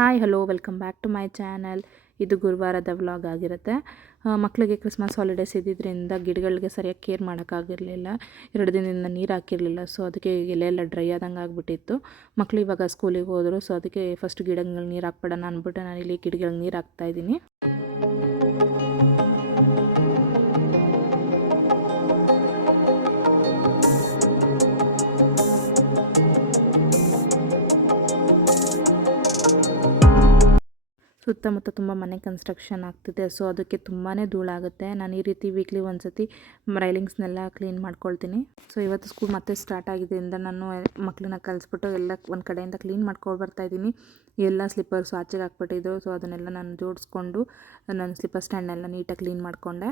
Hi hello welcome back to my channel. ಇದು ಗುರುವಾರದ vlog ಆಗಿರುತ್ತೆ. ಮಕ್ಕಳಿಗೆ ಕ್ರಿಸ್ಮಸ್ ಹಾಲಿಡೇಸ್ ಇದ್ದಿದ್ದರಿಂದ ಗಿಡಗಳಿಗೆ ಸರಿಯಾಗಿ ಕೇರ್ ಮಾಡೋಕ್ಕಾಗಿರಲಿಲ್ಲ. 2 ದಿನದಿಂದ ನೀರು ಹಾಕಿರಲಿಲ್ಲ. ಸೊ ಅದಕ್ಕೆ ಎಲೆ ಎಲ್ಲ ಡ್ರೈ ಆದಂಗೆ ಆಗಿಬಿಟ್ಟಿತ್ತು. ಮಕ್ಕಳು ಇವಾಗ ಸ್ಕೂಲಿಗೆ ಹೋದರು. ಸೊ ಅದಕ್ಕೆ ಫಸ್ಟ್ ಗಿಡಗಳಿಗೆ ನೀರು ಹಾಕ್ಬಿಡೋಣ ಅಂದ್ಬಿಟ್ಟು ನಾನಿಲ್ಲಿ ಗಿಡಗಳಿಗೆ ನೀರು ಹಾಕ್ತಾಯಿದ್ದೀನಿ. ಸುತ್ತಮುತ್ತ ತುಂಬ ಮನೆ ಕನ್ಸ್ಟ್ರಕ್ಷನ್ ಆಗ್ತಿದೆ. ಸೊ ಅದಕ್ಕೆ ತುಂಬಾ ಧೂಳಾಗುತ್ತೆ. ನಾನು ಈ ರೀತಿ ವೀಕ್ಲಿ ಒಂದ್ಸತಿ ರೈಲಿಂಗ್ಸ್ನೆಲ್ಲ ಕ್ಲೀನ್ ಮಾಡ್ಕೊಳ್ತೀನಿ. ಸೊ ಇವತ್ತು ಸ್ಕೂಲ್ ಮತ್ತೆ ಸ್ಟಾರ್ಟ್ ಆಗಿದ್ದರಿಂದ ನಾನು ಮಕ್ಕಳನ್ನ ಕಲಿಸ್ಬಿಟ್ಟು ಎಲ್ಲ ಒಂದು ಕಡೆಯಿಂದ ಕ್ಲೀನ್ ಮಾಡ್ಕೊಂಡು ಬರ್ತಾಯಿದ್ದೀನಿ. ಎಲ್ಲ ಸ್ಲಿಪ್ಪರ್ಸು ಆಚೆಗೆ ಹಾಕ್ಬಿಟ್ಟಿದ್ದು. ಸೊ ಅದನ್ನೆಲ್ಲ ನಾನು ಜೋಡಿಸ್ಕೊಂಡು ನನ್ನ ಸ್ಲಿಪ್ಪರ್ ಸ್ಟ್ಯಾಂಡ್ನೆಲ್ಲ ನೀಟಾಗಿ ಕ್ಲೀನ್ ಮಾಡಿಕೊಂಡೆ.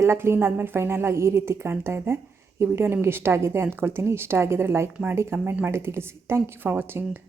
ಎಲ್ಲ ಕ್ಲೀನ್ ಆದಮೇಲೆ ಫೈನಲಾಗಿ ಈ ರೀತಿ ಕಾಣ್ತಾ ಇದೆ. ಈ ವಿಡಿಯೋ ನಿಮ್ಗೆ ಇಷ್ಟ ಆಗಿದೆ ಅಂದ್ಕೊಳ್ತೀನಿ. ಇಷ್ಟ ಆಗಿದರೆ ಲೈಕ್ ಮಾಡಿ, ಕಮೆಂಟ್ ಮಾಡಿ ತಿಳಿಸಿ. Thank you for watching.